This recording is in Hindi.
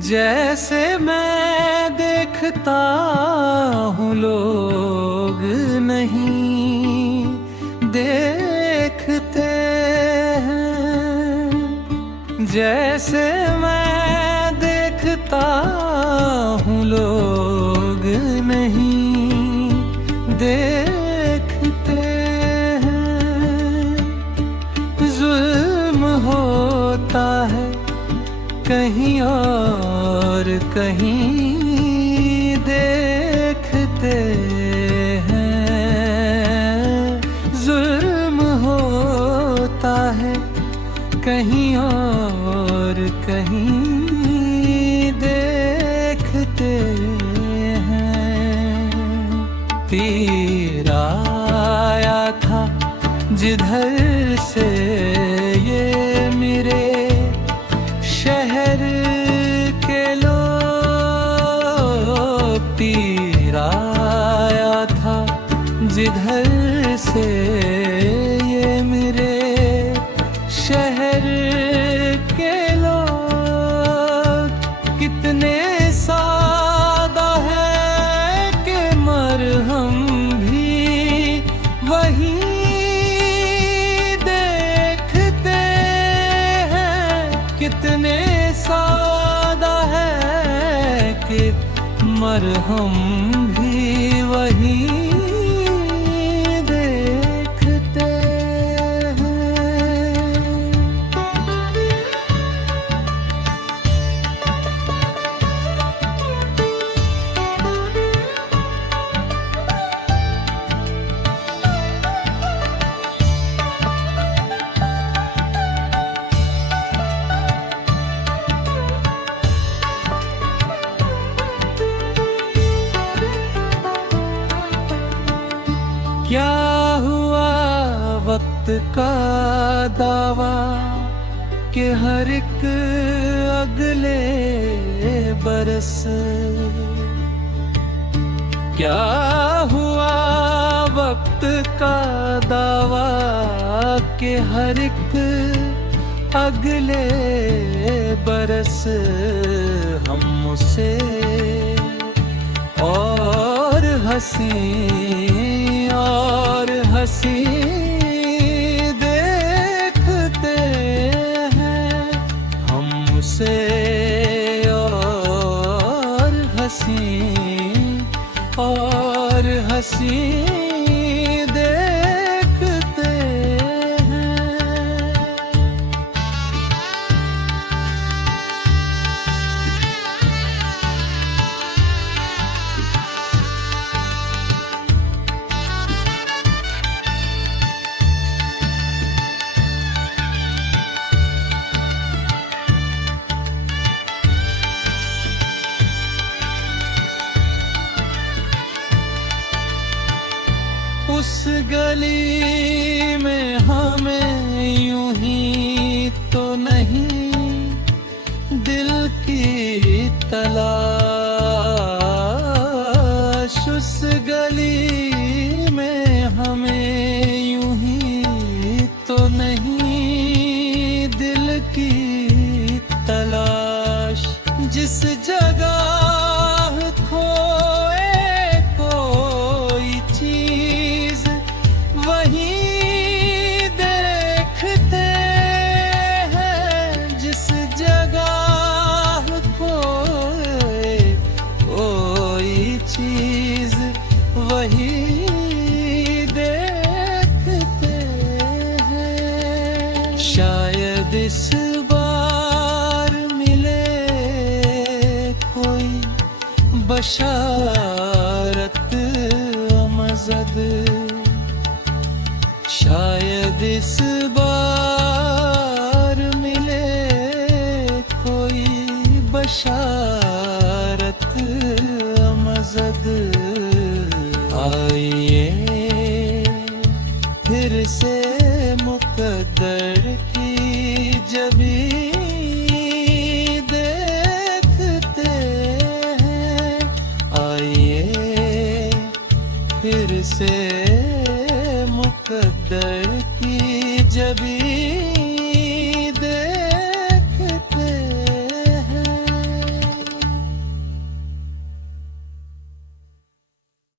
जैसे मैं देखता हूँ लोग नहीं देखते हैं, जैसे मैं देखता हूँ लोग नहीं देखते हैं। जुल्म होता है कहीं और कहीं देखते हैं। जुल्म होता है कहीं और कहीं देखते हैं। तीर आया था जिधर से ये मेरे शहर के लोग, तीर आया था जिधर से ये मेरे शहर के लोग। कितने सादा है कि मरहम भी वही देखते हैं। कितने सादा है कि मरहम भी वही देखते हैं। क्या हुआ वक्त का दावा कि हर एक अगले बरस। क्या हुआ वक्त का दावा कि हर एक अगले बरस हम उसे और हंसी और हंसी देखते हैं। हम उसे और हंसी देखते हैं। उस गली में हमें यूं ही तो नहीं दिल की तलाश। उस गली में हमें यूं ही तो नहीं दिल की तलाश। जिस जगह वही देखते हैं। शायद इस बार मिले कोई बशारत मज़द। शायद इस बार मिले कोई बशारत मज़द। आइए फिर से मुक़द्दर की जबी देखते हैं। आइए फिर से मुक़द्दर की जबी